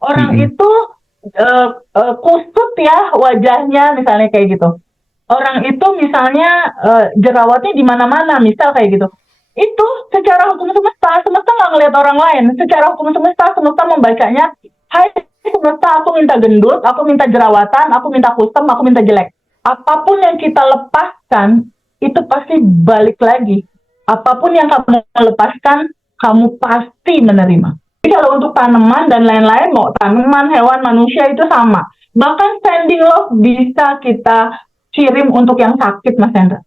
Orang Mm-mm. itu kusut ya wajahnya misalnya kayak gitu. Orang itu misalnya jerawatnya di mana-mana, misal kayak gitu. Itu secara hukum semesta, semesta nggak ngelihat orang lain. Secara hukum semesta, semesta membacanya, hai semesta, aku minta gendut, aku minta jerawatan, aku minta kusam, aku minta jelek. Apapun yang kita lepaskan, itu pasti balik lagi. Apapun yang kamu lepaskan, kamu pasti menerima. Jadi kalau untuk tanaman dan lain-lain, mau tanaman, hewan, manusia itu sama. Bahkan standing love bisa kita kirim untuk yang sakit, Mas Hendra.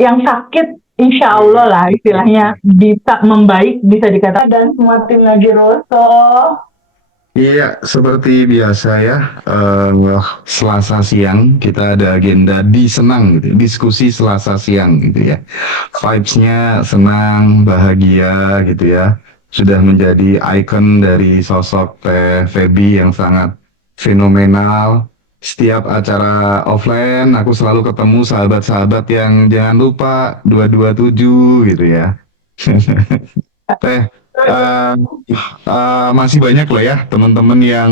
Yang sakit, insya Allah Oke, lah istilahnya bisa membaik, bisa dikatakan. Dan semua tim lagi Rosso. iya, seperti biasa ya. Selasa siang kita ada agenda di senang, gitu. Diskusi Selasa siang gitu ya. Vibes-nya senang, bahagia gitu ya. Sudah menjadi ikon dari sosok Teh Feby yang sangat fenomenal. Setiap acara offline, aku selalu ketemu sahabat-sahabat yang jangan lupa 227 gitu ya. Teh, eh, masih banyak loh ya teman-teman yang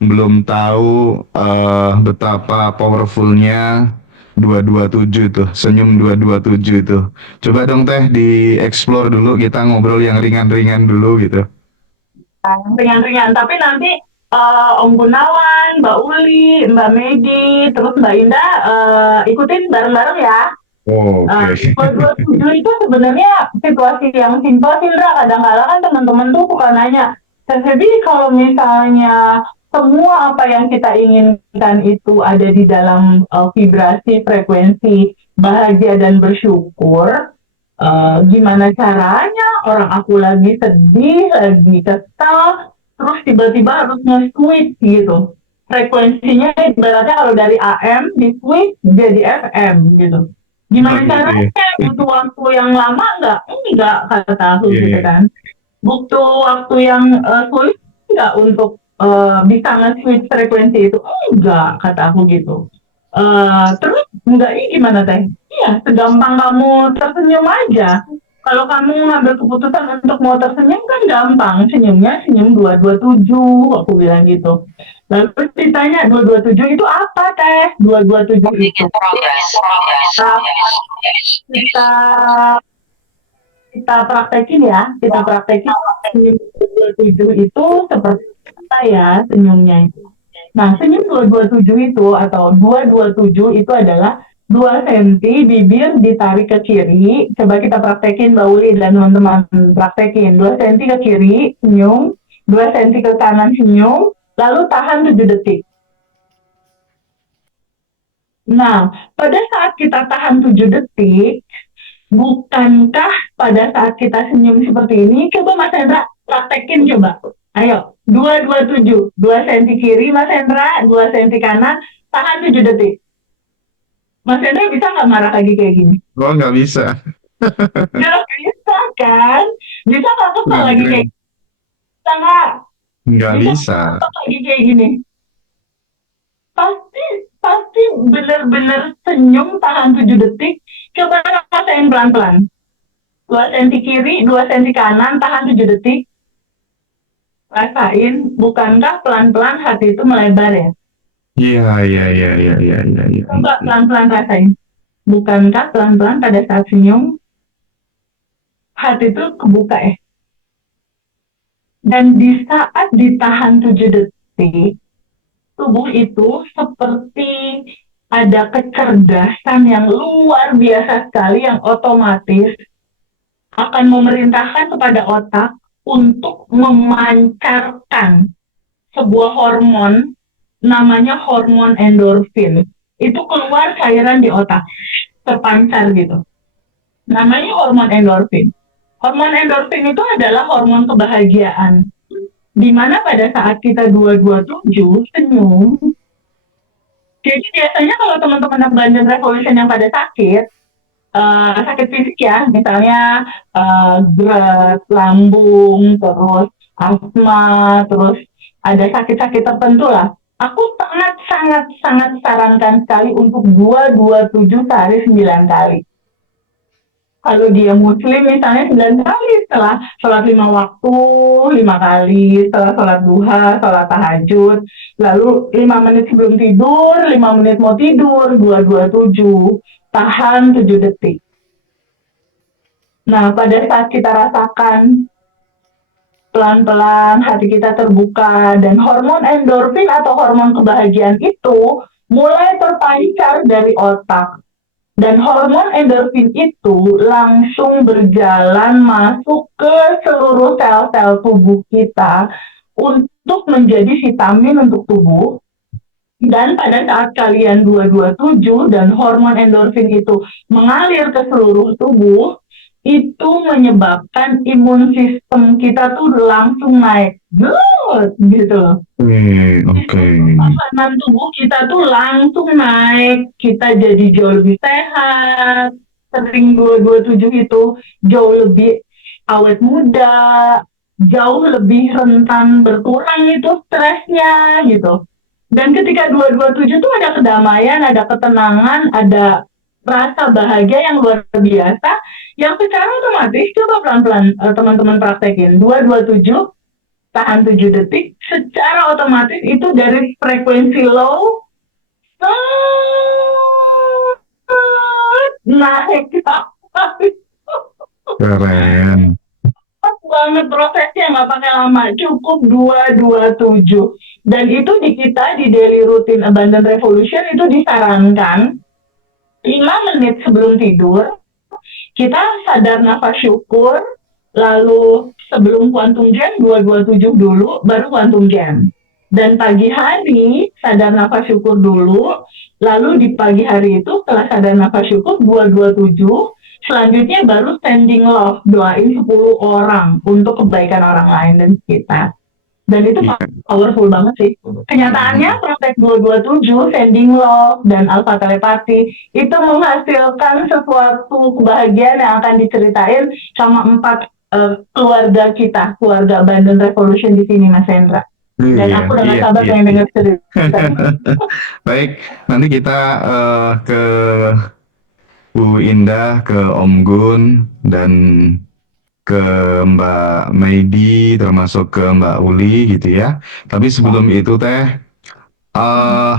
belum tahu betapa powerfulnya 227 tuh, senyum 227 itu. Coba dong Teh di-explore dulu, kita ngobrol yang ringan-ringan dulu gitu. Ringan-ringan. Tapi nanti Om Gunawan, Mbak Uli, Mbak Medi, terus Mbak Indah ikutin bareng-bareng ya. Oh, oke. 227 itu sebenarnya situasi yang simpel sih, Indra. Kadang-kadang kan teman-teman tuh suka nanya, jadi kalau misalnya semua apa yang kita inginkan itu ada di dalam vibrasi, frekuensi, bahagia dan bersyukur, gimana caranya orang aku lagi sedih, lagi kesal, terus tiba-tiba harus nge-switch gitu. Frekuensinya ibaratnya kalau dari AM di switch jadi FM gitu. Oh Gimana gitu ya. caranya? Butuh waktu yang lama nggak? Enggak, kata aku Iya, gitu iya. kan. Butuh waktu yang sulit nggak untuk bisa nge-switch frekuensi itu? Enggak, kata aku gitu. Terus enggaknya gimana teh? Iya, segampang kamu tersenyum aja. Kalau kamu ngambil keputusan untuk mau tersenyum kan gampang. Senyumnya senyum 227, aku bilang gitu. Lalu ditanya 227 itu apa teh? 227 itu kita kita praktekin ya, kita praktekin senyum 227 itu seperti apa ya senyumnya itu. Nah, senyum 227 itu atau 227 itu adalah 2 senti bibir ditarik ke kiri. Coba kita praktekin Mbak Uli dan teman-teman praktekin. 2 senti ke kiri senyum, 2 senti ke kanan senyum, lalu tahan 7 detik. Nah, pada saat kita tahan 7 detik, bukankah pada saat kita senyum seperti ini, coba Mas Hendra praktekin coba. Ayo, 227, 2 senti kiri Mas Hendra, 2 senti kanan, tahan 7 detik. Mas Hendra bisa nggak marah lagi kayak gini? Oh nggak bisa. Nggak bisa kan? Bisa nggak kesel Keren, lagi kayak keren. gini? Bisa nggak? Nggak Bisa bisa. nggak lagi kayak gini? Pasti, pasti bener-bener senyum tahan 7 detik. Coba rasain pelan-pelan. 2 senti kiri, 2 senti kanan, tahan 7 detik. Rasain, bukankah pelan-pelan hati itu melebar ya? Iya, iya, iya, iya, iya, iya, iya. Coba pelan-pelan rasain. Bukankah pelan-pelan pada saat senyum, hati itu kebuka ya? Dan di saat ditahan 7 detik, tubuh itu seperti ada kecerdasan yang luar biasa sekali yang otomatis akan memerintahkan kepada otak untuk memancarkan sebuah hormon namanya hormon endorfin. Itu keluar cairan di otak, terpancar gitu. Namanya hormon endorfin. Hormon endorfin itu adalah hormon kebahagiaan. Di mana pada saat kita 227 senyum, jadi biasanya kalau teman-teman Abundant Revolution yang pada sakit, sakit fisik ya, misalnya GERD, lambung, terus asma, terus ada sakit-sakit tertentu lah. Aku sangat sangat sangat sarankan sekali untuk 227 sehari 9 kali. Kalau dia muslim misalnya 9 kali setelah sholat 5 waktu, 5 kali setelah sholat duha, sholat tahajud, lalu 5 menit sebelum tidur, 5 menit mau tidur, 227, tahan 7 detik. Nah, pada saat kita rasakan pelan-pelan hati kita terbuka dan hormon endorfin atau hormon kebahagiaan itu mulai terpancar dari otak. Dan hormon endorfin itu langsung berjalan masuk ke seluruh sel-sel tubuh kita untuk menjadi vitamin untuk tubuh. Dan pada saat kalian 227 dan hormon endorfin itu mengalir ke seluruh tubuh, itu menyebabkan imun sistem kita tuh langsung naik. Good, gitu. Oke. Pertahanan tubuh kita tuh langsung naik, kita jadi jauh lebih sehat. Sering 227 itu jauh lebih awet muda, jauh lebih rentan berkurang itu stresnya gitu. Dan ketika 227 tuh ada kedamaian, ada ketenangan, ada rasa bahagia yang luar biasa, yang secara otomatis coba pelan-pelan teman-teman praktekin. 227 tahan 7 detik, secara otomatis itu dari frekuensi low naik Keren. banget prosesnya, nggak pakai lama, cukup 227. Dan itu di kita di daily routine Abundant Revolution itu disarankan 5 menit sebelum tidur kita sadar nafas syukur, lalu sebelum quantum jam 227 dulu, baru quantum jam. Dan pagi hari sadar nafas syukur dulu, lalu di pagi hari itu setelah sadar nafas syukur 227, selanjutnya baru sending love, doain 10 orang untuk kebaikan orang lain dan sekitar. Dan itu Iya. powerful banget sih. Kenyataannya praktek 227, sending love, dan alpha telepati itu menghasilkan sesuatu kebahagiaan yang akan diceritain sama 4 keluarga kita, keluarga Abundant Revolution di sini, Mas Hendra. Dan Iya, aku dengan iya, sabar iya. pengen dengar cerita. Baik, nanti kita ke Bu Indah, ke Om Gun, dan ke Mbak Meidi, termasuk ke Mbak Uli gitu ya. Tapi sebelum itu Teh,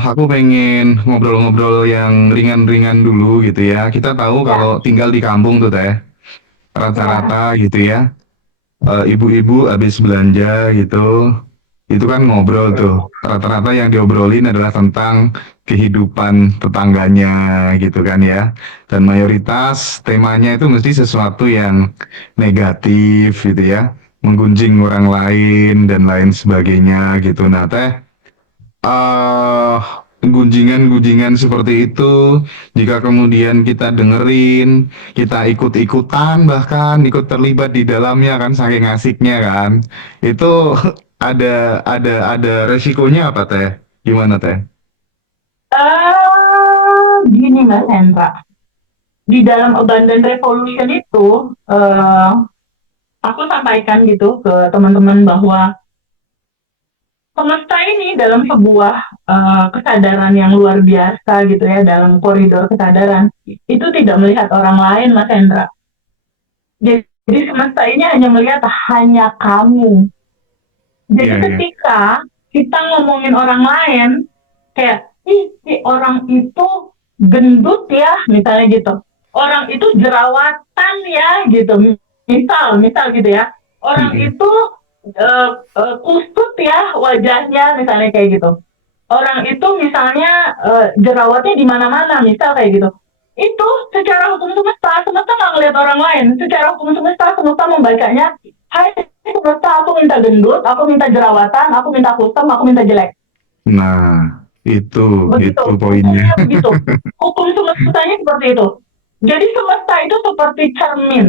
aku pengen ngobrol-ngobrol yang ringan-ringan dulu gitu ya. Kita tahu Ya, kalau tinggal di kampung tuh Teh, ya, rata-rata gitu ya. Ibu-ibu habis belanja gitu, itu kan ngobrol tuh. Rata-rata yang diobrolin adalah tentang kehidupan tetangganya gitu kan ya. Dan mayoritas temanya itu mesti sesuatu yang negatif gitu ya. Menggunjing orang lain dan lain sebagainya gitu. Nah, Teh, eh gunjingan-gunjingan seperti itu, jika kemudian kita dengerin, kita ikut-ikutan, bahkan ikut terlibat di dalamnya kan, saking asiknya kan, itu ada resikonya apa Teh? Gimana Teh? gini Mas Hendra, di dalam Abundant Revolution itu, aku sampaikan gitu ke teman-teman bahwa semesta ini dalam sebuah kesadaran yang luar biasa gitu ya, dalam koridor kesadaran itu tidak melihat orang lain, Mas Hendra. Jadi semesta ini hanya melihat hanya kamu. Jadi Iya, iya. ketika kita ngomongin orang lain, kayak, ih, si orang itu gendut ya, misalnya gitu. Orang itu jerawatan ya, gitu. Misal gitu ya. Orang Mm-mm. itu kusut ya wajahnya, misalnya kayak gitu. Orang itu misalnya jerawatnya di mana-mana, misal kayak gitu. Itu secara hukum semesta, semesta nggak ngeliat orang lain. Secara hukum semesta, semesta membacanya, hai semesta, aku minta gendut, aku minta jerawatan, aku minta kusam, aku minta jelek. Nah, itu Begitu, poinnya. hukumnya begitu. Hukum semestanya seperti itu. Jadi semesta itu seperti cermin.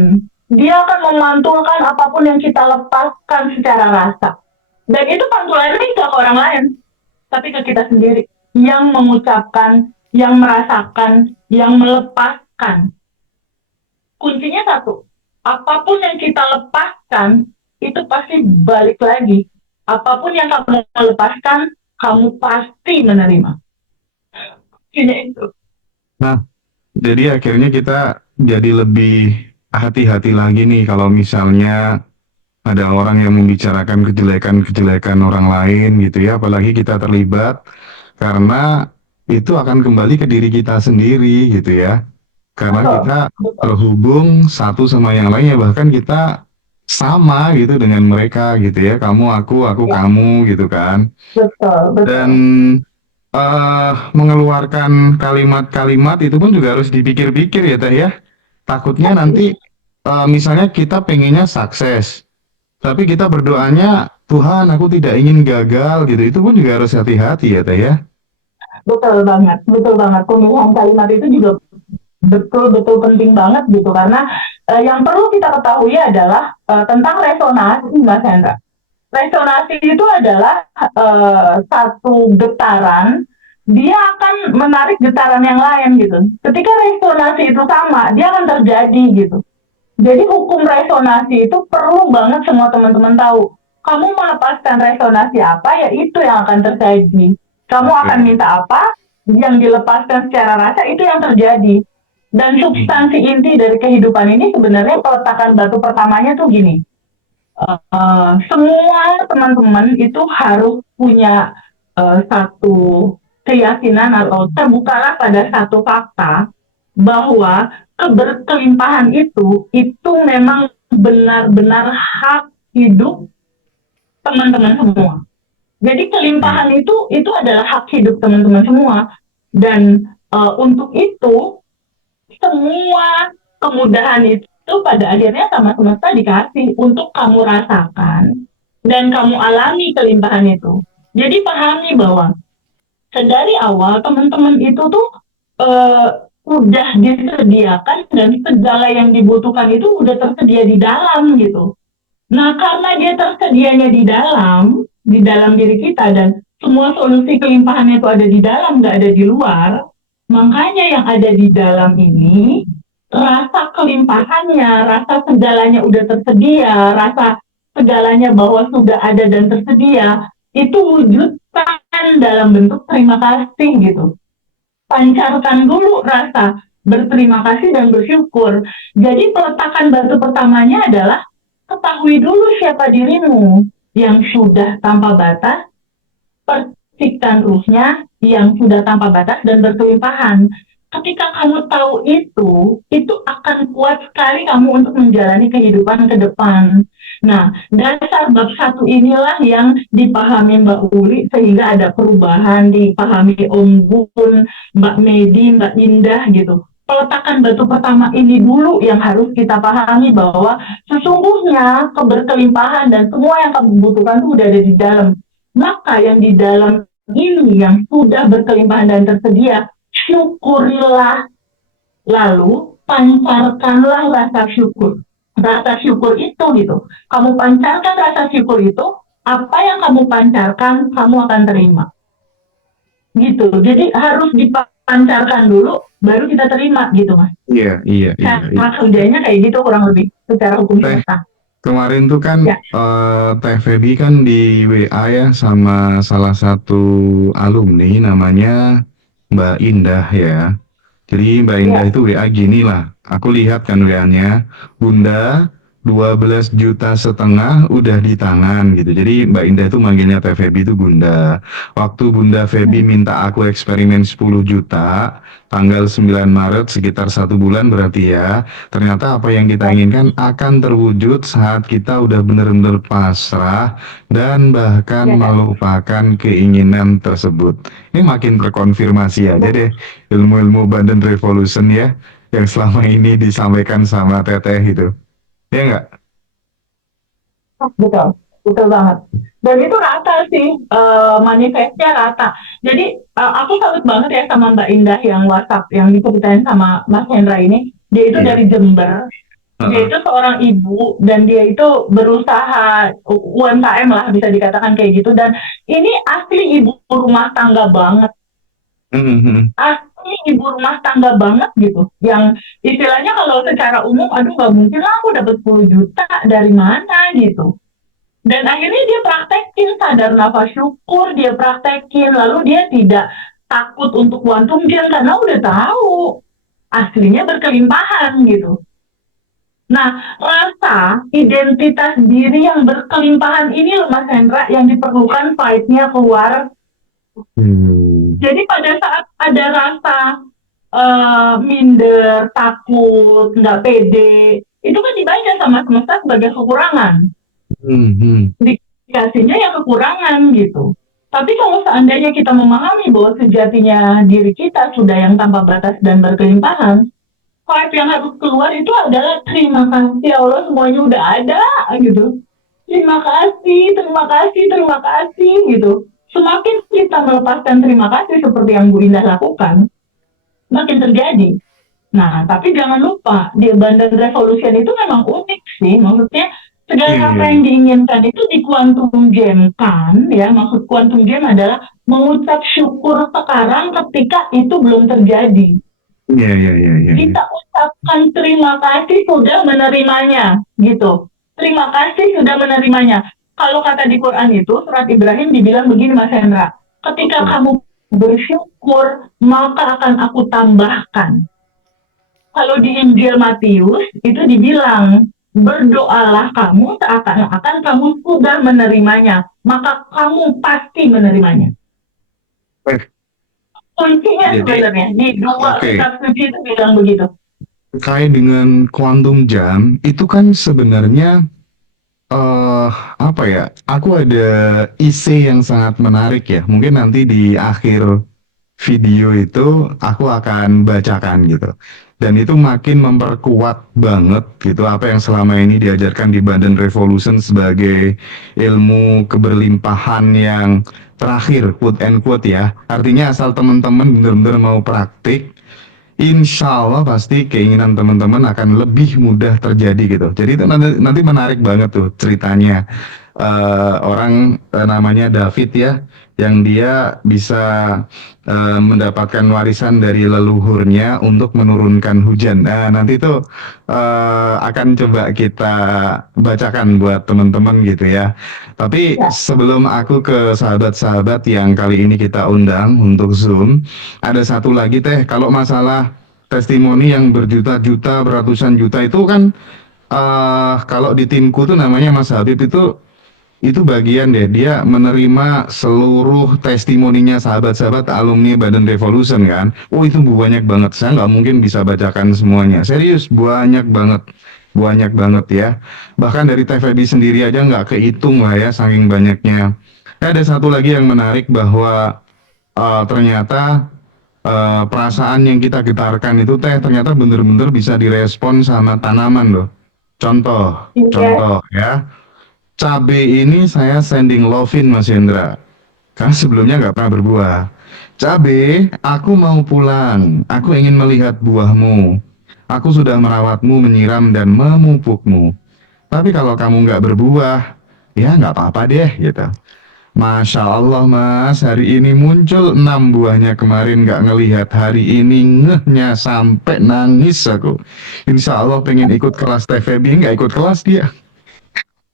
Dia akan memantulkan apapun yang kita lepaskan secara rasa. Dan itu pantulannya nggak ke orang lain, tapi ke kita sendiri. Yang mengucapkan, yang merasakan, yang melepaskan. Kuncinya satu, apapun yang kita lepaskan, itu pasti balik lagi. Apapun yang kamu lepaskan, kamu pasti menerima. Kuncinya itu. Nah, jadi akhirnya kita jadi lebih hati-hati lagi nih kalau misalnya ada orang yang membicarakan kejelekan-kejelekan orang lain gitu ya, apalagi kita terlibat, karena itu akan kembali ke diri kita sendiri gitu ya. Karena Betul, kita betul, terhubung satu sama yang lainnya, bahkan kita sama gitu dengan mereka gitu ya. Kamu aku ya, kamu gitu kan. betul, Dan betul. mengeluarkan kalimat-kalimat itu pun juga harus dipikir-pikir ya Teh ya. Takutnya nanti misalnya kita pengennya sukses, tapi kita berdoanya, Tuhan aku tidak ingin gagal gitu. Itu pun juga harus hati-hati ya Teh ya. Betul banget, betul banget. Pemilihan kalimat itu juga betul-betul penting banget gitu karena yang perlu kita ketahui adalah tentang resonansi, Mas Hendra. Resonansi itu adalah satu getaran, dia akan menarik getaran yang lain gitu. Ketika resonansi itu sama, dia akan terjadi gitu. Jadi hukum resonansi itu perlu banget semua teman-teman tahu. Kamu melepaskan resonansi apa, ya itu yang akan terjadi. Kamu akan Oke. minta apa, yang dilepaskan secara rasa itu yang terjadi. Dan Hmm. substansi inti dari kehidupan ini sebenarnya peletakan batu pertamanya tuh gini. Semua teman-teman itu harus punya satu keyakinan atau terbukalah pada satu fakta bahwa keberkelimpahan itu memang benar-benar hak hidup teman-teman semua. Jadi Oke. kelimpahan itu adalah hak hidup teman-teman semua dan untuk itu semua kemudahan itu pada akhirnya sama semesta dikasih untuk kamu rasakan dan kamu alami kelimpahan itu. Jadi pahami bahwa dari awal teman-teman itu tuh eh, udah disediakan dan segala yang dibutuhkan itu udah tersedia di dalam gitu. Nah, karena dia tersedianya di dalam diri kita dan semua solusi kelimpahannya itu ada di dalam, nggak ada di luar, makanya yang ada di dalam ini, rasa kelimpahannya, rasa segalanya udah tersedia, rasa segalanya bahwa sudah ada dan tersedia, itu wujudkan dalam bentuk terima kasih gitu. Pancarkan dulu rasa berterima kasih dan bersyukur. Jadi peletakan batu pertamanya adalah ketahui dulu siapa dirimu yang sudah tanpa batas, percikan ruhnya yang sudah tanpa batas dan berkelimpahan. Ketika kamu tahu itu akan kuat sekali kamu untuk menjalani kehidupan ke depan. Nah, dasar bab satu inilah yang dipahami Mbak Uli sehingga ada perubahan, dipahami Om Gun, Mbak Medi, Mbak Indah gitu. Peletakan batu pertama ini dulu yang harus kita pahami bahwa sesungguhnya keberkelimpahan dan semua yang kamu butuhkan itu udah ada di dalam. Maka yang di dalam ini yang sudah berkelimpahan dan tersedia, syukurilah, lalu pancarkanlah rasa syukur. Rasa syukur itu gitu. Kamu pancarkan rasa syukur itu, apa yang kamu pancarkan, kamu akan terima. Gitu. Jadi harus dipancarkan dulu, baru kita terima gitu, Mas. Iya, iya, iya, iya. Cara kerjanya kayak gitu kurang lebih, secara hukum Teh, semesta. kemarin tuh kan Ya, Teh Feby kan di WA ya sama salah satu alumni namanya Mbak Indah ya. Jadi Mbak Indah ya, itu WA gini lah. Aku lihat kan WA-nya. Bunda, 12,5 juta udah di tangan gitu. Jadi Mbak Indah itu manggilnya Teh Feby itu Bunda. Waktu Bunda Feby minta aku eksperimen 10 juta, tanggal 9 Maret sekitar 1 bulan berarti ya. Ternyata apa yang kita ya, inginkan akan terwujud saat kita udah benar-benar pasrah dan bahkan ya. melupakan keinginan tersebut. Ini makin terkonfirmasi aja deh ilmu-ilmu Bandung Revolution ya yang selama ini disampaikan sama Teteh itu. Ya nggak? Betul, betul banget. Dan itu rata sih, manifestnya rata. Jadi aku salut banget ya sama Mbak Indah yang WhatsApp, yang diceritain sama Mas Hendra ini. Dia itu Iya. dari Jember. Dia Heeh. itu seorang ibu dan dia itu berusaha UMKM lah bisa dikatakan kayak gitu. Dan ini asli ibu rumah tangga banget, Mhm. asli ibu rumah tangga banget gitu. Yang istilahnya kalau secara umum, aduh nggak mungkin lah aku dapat 10 juta dari mana gitu. Dan akhirnya dia praktekin sadar nafas syukur, dia praktekin, lalu dia tidak takut untuk quantum jam karena udah tahu aslinya berkelimpahan gitu. Nah, rasa identitas diri yang berkelimpahan ini loh Mas Hendra yang diperlukan fight-nya keluar. Hmm. Jadi pada saat ada rasa minder, takut, nggak pede, itu kan dibaca sama semesta sebagai kekurangan. Hmm, hmm. Dikasihnya yang kekurangan gitu. Tapi kalau seandainya kita memahami bahwa sejatinya diri kita sudah yang tanpa batas dan berkelimpahan, vibe yang harus keluar itu adalah terima kasih ya Allah semuanya udah ada gitu. Terima kasih, terima kasih, terima kasih gitu. Semakin kita melepaskan terima kasih seperti yang Bu Indah lakukan, makin terjadi. Nah, tapi jangan lupa, di Abundant Revolution itu memang unik sih. Maksudnya, Iya, segala iya, apa iya. yang diinginkan itu di quantum game kan, ya. Maksud quantum game adalah mengucap syukur sekarang ketika itu belum terjadi. Iya, iya, iya, iya, iya. Kita ucapkan terima kasih sudah menerimanya, gitu. Terima kasih sudah menerimanya. Kalau kata di Quran itu, surat Ibrahim dibilang begini Mas Hendra, ketika kamu bersyukur, maka akan aku tambahkan. Kalau di Injil Matius itu dibilang berdoalah kamu seakan-akan kamu sudah menerimanya, maka kamu pasti menerimanya. Eh, Kuncinya jadi, sebenarnya di dua oke, kitab suci itu bilang begitu. terkait dengan quantum jam, itu kan sebenarnya eh apa ya? Aku ada ide yang sangat menarik ya. Mungkin nanti di akhir video itu aku akan bacakan gitu. Dan itu makin memperkuat banget gitu apa yang selama ini diajarkan di Badan Revolution sebagai ilmu keberlimpahan yang terakhir, quote and quote ya. Artinya asal teman-teman benar-benar mau praktik, insya Allah pasti keinginan teman-teman akan lebih mudah terjadi gitu. Jadi itu nanti menarik banget tuh ceritanya. Orang namanya David ya, yang dia bisa mendapatkan warisan dari leluhurnya untuk menurunkan hujan. Nah, nanti itu akan coba kita bacakan buat teman-teman gitu ya. Tapi Ya, sebelum aku ke sahabat-sahabat yang kali ini kita undang untuk Zoom, ada satu lagi teh, kalau masalah testimoni yang berjuta-juta, beratusan juta itu kan kalau di timku tuh namanya Mas Habib itu bagian deh dia menerima seluruh testimoninya sahabat-sahabat alumni Badan Revolution kan. Oh itu banyak banget, saya nggak mungkin bisa bacakan semuanya. Serius banyak banget ya. Bahkan dari TVB sendiri aja nggak kehitung lah ya, saking banyaknya. Ada satu lagi yang menarik bahwa ternyata perasaan yang kita getarkan itu teh ternyata bener-bener bisa direspon sama tanaman loh. Contoh, iya. contoh ya. Cabe ini saya sending lovein Mas Hendra. Karena sebelumnya nggak pernah berbuah. Cabe, aku mau pulang. Aku ingin melihat buahmu. Aku sudah merawatmu, menyiram dan memupukmu. Tapi kalau kamu nggak berbuah, ya nggak apa-apa deh gitu. Masya Allah mas, hari ini muncul 6 buahnya, kemarin nggak ngelihat, hari ini ngehnya sampai nangis aku. Insya Allah pengen ikut kelas TVB, nggak ikut kelas dia.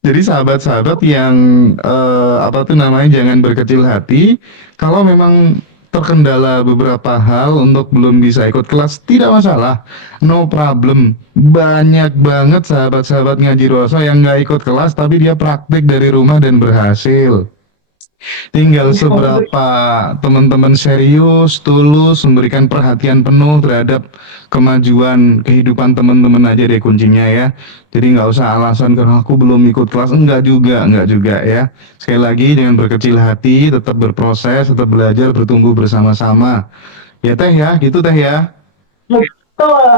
Jadi sahabat-sahabat yang apa tuh namanya, jangan berkecil hati. Kalau memang terkendala beberapa hal untuk belum bisa ikut kelas, tidak masalah, no problem. Banyak banget sahabat-sahabat ngaji Rosa yang nggak ikut kelas tapi dia praktik dari rumah dan berhasil. Tinggal seberapa teman-teman serius, tulus, memberikan perhatian penuh terhadap kemajuan kehidupan teman-teman aja deh kuncinya ya. Jadi nggak usah alasan karena aku belum ikut kelas, enggak juga ya. Sekali lagi dengan berkecil hati, tetap berproses, tetap belajar, bertumbuh bersama-sama. Ya teh ya, gitu teh ya. Betul,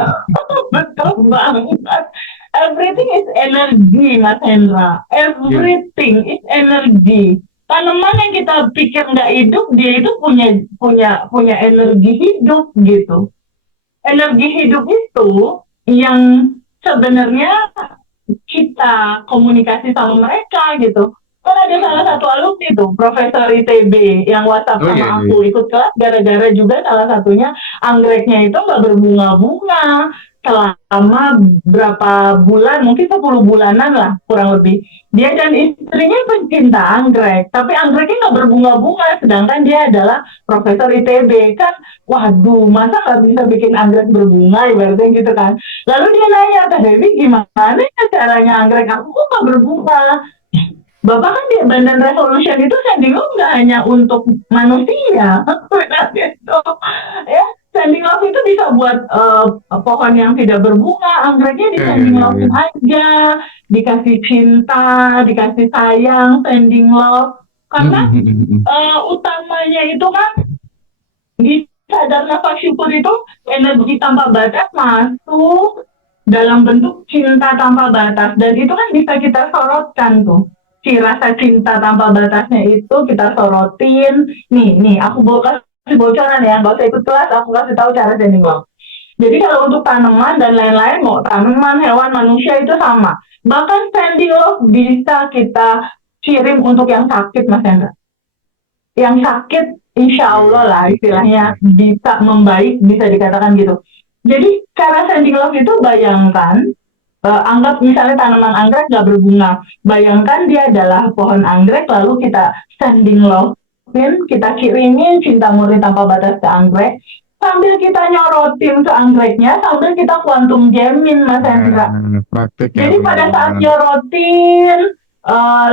betul banget. Everything is energy, Mas Hendra. Ya. Everything is energy. Tanaman yang kita pikir nggak hidup, dia itu punya punya punya energi hidup gitu. Energi hidup itu yang sebenarnya kita komunikasi sama mereka gitu. Kan ada salah satu alumni tuh, Profesor ITB yang WhatsApp Oh iya, sama iya, aku iya. ikut kelas gara-gara juga salah satunya anggreknya itu nggak berbunga-bunga. selama berapa bulan, mungkin 10 bulanan lah kurang lebih. Dia dan istrinya pencinta anggrek, tapi anggreknya nggak berbunga-bunga, sedangkan dia adalah profesor ITB kan. Waduh, masa nggak bisa bikin anggrek berbunga, ibaratnya gitu kan. Lalu dia nanya, Teh Dewi gimana ya caranya anggrek aku kok nggak berbunga? Bapak kan di Abundant Revolution itu sending love nggak hanya untuk manusia, gitu. Ya, sending love itu bisa buat pohon yang tidak berbunga, anggreknya di Ya, ya, sending ya, love ya. aja, dikasih cinta, dikasih sayang, sending love. Karena utamanya itu kan di sadar nafas syukur itu energi tanpa batas masuk dalam bentuk cinta tanpa batas, dan itu kan bisa kita sorotkan tuh, si rasa cinta tanpa batasnya itu kita sorotin. Nih aku kasih bocoran ya, nggak usah ikut kelas, aku kasih tahu cara sending love. Jadi kalau untuk tanaman dan lain-lain, mau tanaman, hewan, manusia itu sama. Bahkan sending love bisa kita kirim untuk yang sakit, Mas Hendra. Yang sakit insya Allah lah istilahnya bisa membaik, bisa dikatakan gitu. Jadi cara sending love itu, bayangkan, anggap misalnya tanaman anggrek nggak berbunga, bayangkan dia adalah pohon anggrek, lalu kita sending love, kita kirimin cinta murni tanpa batas ke anggrek, sambil kita nyorotin ke anggreknya, sambil kita kuantum jamin, Mas Hendra. Praktik ya Jadi pada saat teman-teman. nyorotin,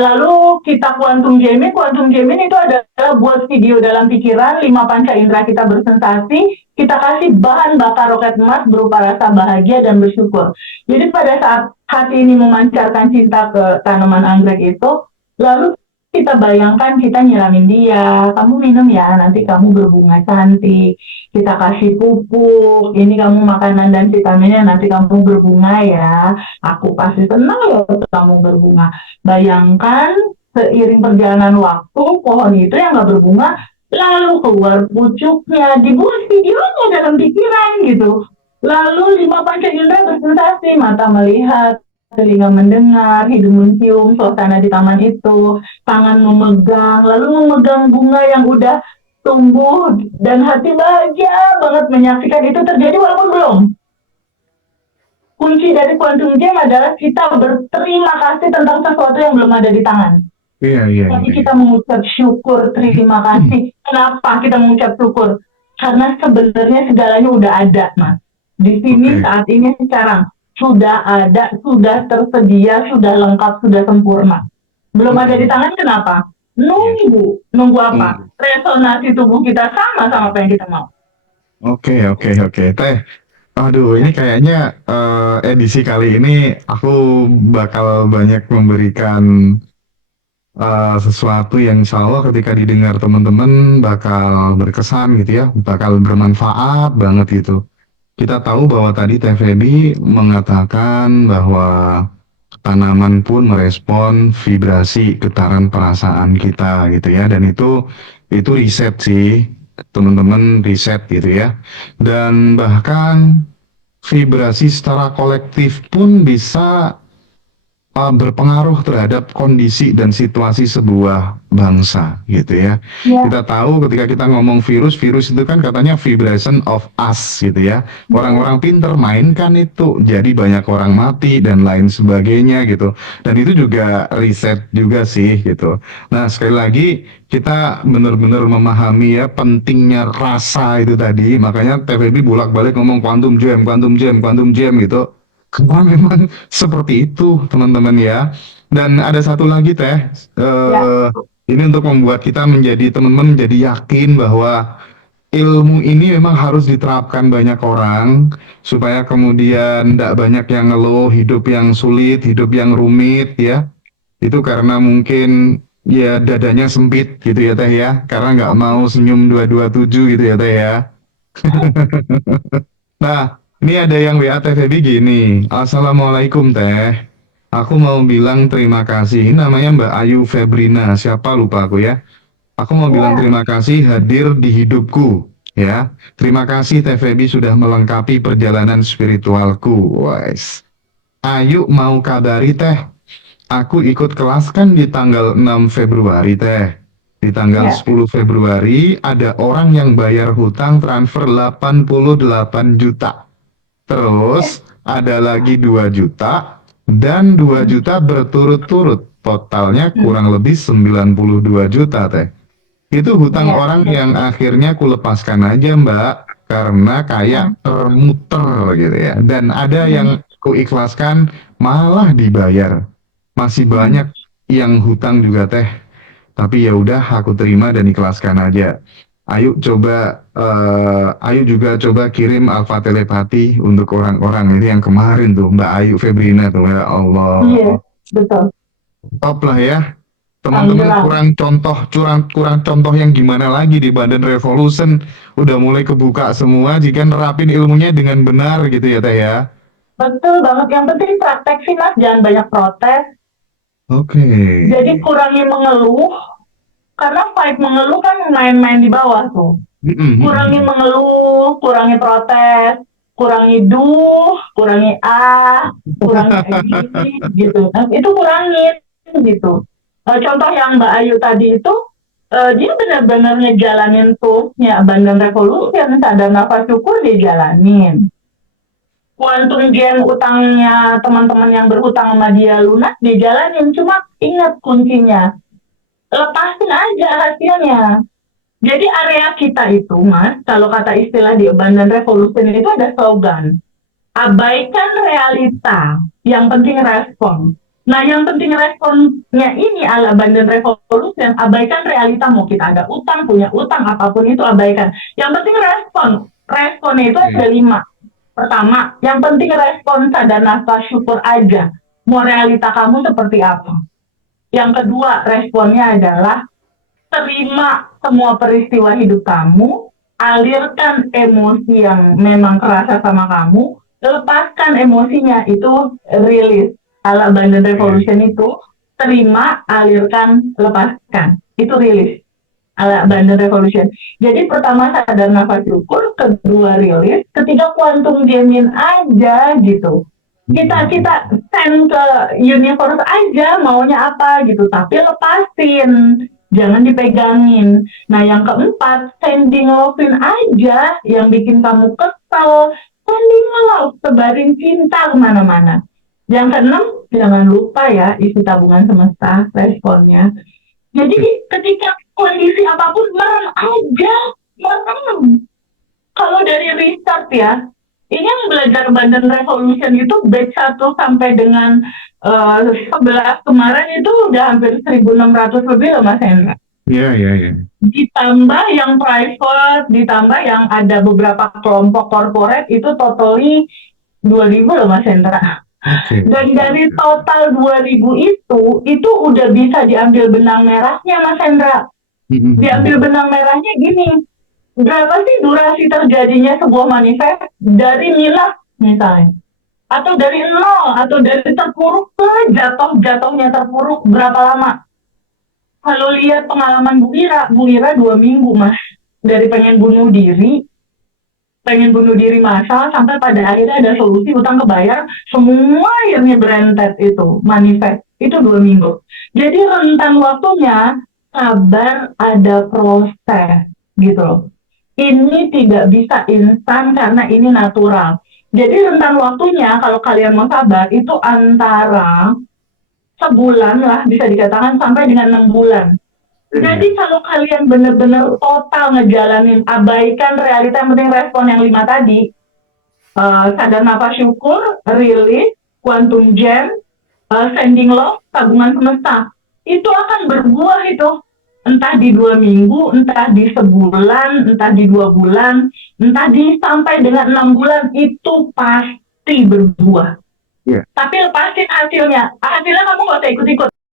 lalu kita kuantum jamin itu adalah buat video dalam pikiran, lima panca indera kita bersensasi, kita kasih bahan bakar roket emas berupa rasa bahagia dan bersyukur. Jadi pada saat hati ini memancarkan cinta ke tanaman anggrek itu, lalu kita bayangkan kita nyiramin dia, kamu minum ya, nanti kamu berbunga cantik, kita kasih pupuk, ini kamu makanan dan vitaminnya, nanti kamu berbunga ya, aku pasti senang loh kamu berbunga. Bayangkan seiring perjalanan waktu, pohon itu yang nggak berbunga, lalu keluar pucuknya, dibuat videonya dalam pikiran gitu. Lalu lima panca indera bersensasi, mata melihat, telinga mendengar, hidung mencium suasana di taman itu, tangan memegang, lalu memegang bunga yang udah tumbuh, dan hati bahagia banget menyaksikan itu terjadi walaupun belum. Kunci dari quantum jam adalah kita berterima kasih tentang sesuatu yang belum ada di tangan. Iya, iya, Tapi iya. kita mengucap syukur, terima kasih. Kenapa kita mengucap syukur? Karena sebenarnya segalanya udah ada, Mas. Di sini, Oke. saat ini, sekarang. Sudah ada, sudah tersedia, sudah lengkap, sudah sempurna. Belum ada di tangan, kenapa? Iya. Nunggu. Nunggu apa? Tunggu. Resonansi tubuh kita sama apa yang kita mau. Oke, oke, oke. Teh, aduh, ini kayaknya edisi kali ini aku bakal banyak memberikan sesuatu yang insya Allah ketika didengar teman-teman bakal berkesan gitu ya, bakal bermanfaat banget gitu. Kita tahu bahwa tadi Teh Feby mengatakan bahwa tanaman pun merespon vibrasi getaran perasaan kita gitu ya, dan itu riset sih teman-teman, riset gitu ya, dan bahkan vibrasi secara kolektif pun bisa berpengaruh terhadap kondisi dan situasi sebuah bangsa gitu ya. Ya, Kita tahu ketika kita ngomong virus, virus itu kan katanya vibration of us gitu ya. Orang-orang pinter mainkan itu, jadi banyak orang mati dan lain sebagainya gitu. Dan itu juga riset juga sih gitu. Nah sekali lagi kita benar-benar memahami ya pentingnya rasa itu tadi. Makanya TVB bolak-balik ngomong quantum jam, quantum jam, quantum jam gitu. Karena memang seperti itu, teman-teman ya. Dan ada satu lagi Teh, ya, eh, ini untuk membuat kita menjadi teman-teman menjadi yakin bahwa ilmu ini memang harus diterapkan banyak orang supaya kemudian tidak banyak yang ngeluh hidup yang sulit, hidup yang rumit ya. Itu karena mungkin ya dadanya sempit gitu ya Teh ya, karena nggak mau senyum 227 gitu ya Teh ya. Nah, ini ada yang WA Teh Feby gini. Assalamualaikum Teh. Aku mau bilang terima kasih. Ini namanya Mbak Ayu Febrina. Siapa lupa aku ya. Aku mau bilang ya. terima kasih hadir di hidupku. Ya, terima kasih Teh Feby sudah melengkapi perjalanan spiritualku. Wes. Ayu mau kabari Teh. Aku ikut kelas kan di tanggal 6 Februari Teh. Di tanggal Ya. 10 Februari ada orang yang bayar hutang transfer 88 juta. Terus ada lagi 2 juta dan 2 juta berturut-turut. Totalnya kurang lebih 92 juta, Teh. Itu hutang Iya, orang yang betul. akhirnya kulepaskan aja, Mbak, karena kayak Hmm, termuter gitu ya. Dan ada hmm, yang kuikhlaskan malah dibayar. Masih hmm. banyak yang hutang juga, Teh. Tapi ya udah aku terima dan ikhlaskan aja. Ayo juga coba kirim alfa telepati untuk orang-orang ini yang kemarin tuh, Mbak Ayu Febrina tuh, ya Iya, Allah. betul. Top lah ya. Teman-teman Alhamdulillah. kurang contoh yang gimana lagi di Badan Revolution udah mulai kebuka semua jika nerapin ilmunya dengan benar gitu ya, Teh ya. Betul banget. Yang penting praktek sih, Mas. Jangan banyak protes. Oke. Jadi kurangi mengeluh, karena vibe mengeluh kan main-main di bawah tuh. Kurangi Mm-mm. mengeluh, kurangi protes, kurangi kurangi kurangi kayak gini, gitu. Nah, itu kurangin, gitu. Contoh yang Mbak Ayu tadi itu, dia benar-benar ngejalanin tuh, ya, Abandon Revolution, sadar nafas syukur dia jalanin. Quantum Gen utangnya teman-teman yang berhutang sama dia lunas dijalanin, cuma ingat kuncinya, lepasin aja hasilnya. Jadi area kita itu, Mas, kalau kata istilah di Abundant Revolution itu ada slogan, abaikan realita, yang penting respon. Nah, yang penting responnya ini ala Abundant Revolution, abaikan realita, mau kita ada utang, punya utang, apapun itu abaikan. Yang penting respon. Responnya itu ada Oke. 5. Pertama, yang penting respon sadar nafas syukur aja. Mau realita kamu seperti apa. Yang kedua, responnya adalah terima semua peristiwa hidup kamu, alirkan emosi yang memang kerasa sama kamu, lepaskan emosinya, itu rilis. Ala Abundant Revolution itu, terima, alirkan, lepaskan. Itu rilis. Ala Abundant Revolution. Jadi pertama sadar nafas syukur, kedua rilis, ketiga quantum jamin aja gitu. Kita send ke universe aja maunya apa gitu, tapi lepasin, jangan dipegangin. Nah, yang keempat, sending love-in aja yang bikin kamu kesel, sending love, sebarin cinta kemana-mana. Yang keenam, jangan lupa ya isi tabungan semesta responnya. Jadi ketika kondisi apapun, merem aja, merem. Kalau dari riset ya, ini yang belajar Bandan Revolution itu batch 1 sampai dengan 11 kemarin itu udah hampir 1.600 lebih loh, Mas Hendra. Iya, iya, iya. Ditambah yang private, ditambah yang ada beberapa kelompok corporate, itu totally 2.000 loh, Mas Hendra. Oke. Dan dari total 2.000 itu udah bisa diambil benang merahnya, Mas Hendra. Diambil Mm-mm. benang merahnya gini, berapa sih durasi terjadinya sebuah manifest dari minus misalnya, atau dari nol, atau dari terpuruk ke jatuhnya terpuruk berapa lama? Kalau lihat pengalaman Bu Ira 2 minggu, Mas, dari pengen bunuh diri massal sampai pada akhirnya ada solusi, utang kebayar, semua akhirnya berentet, itu manifest itu 2 minggu. Jadi rentan waktunya, sabar, ada proses gitu loh. Ini tidak bisa instan karena ini natural. Jadi rentan waktunya kalau kalian mau sabar itu antara sebulan lah, bisa dikatakan sampai dengan 6 bulan. Jadi Iya. kalau kalian benar-benar total ngejalanin, abaikan realita, yang penting respon yang 5 tadi, sadar nafas syukur, rilis, quantum jam, sending love, tabungan semesta, itu akan berbuah itu. Entah di 2 minggu, entah di sebulan, entah di 2 bulan, entah di sampai dengan 6 bulan, itu pasti berbuah. Iya. Tapi lepasin hasilnya. Hasilnya kamu gak usah ikut-ikut.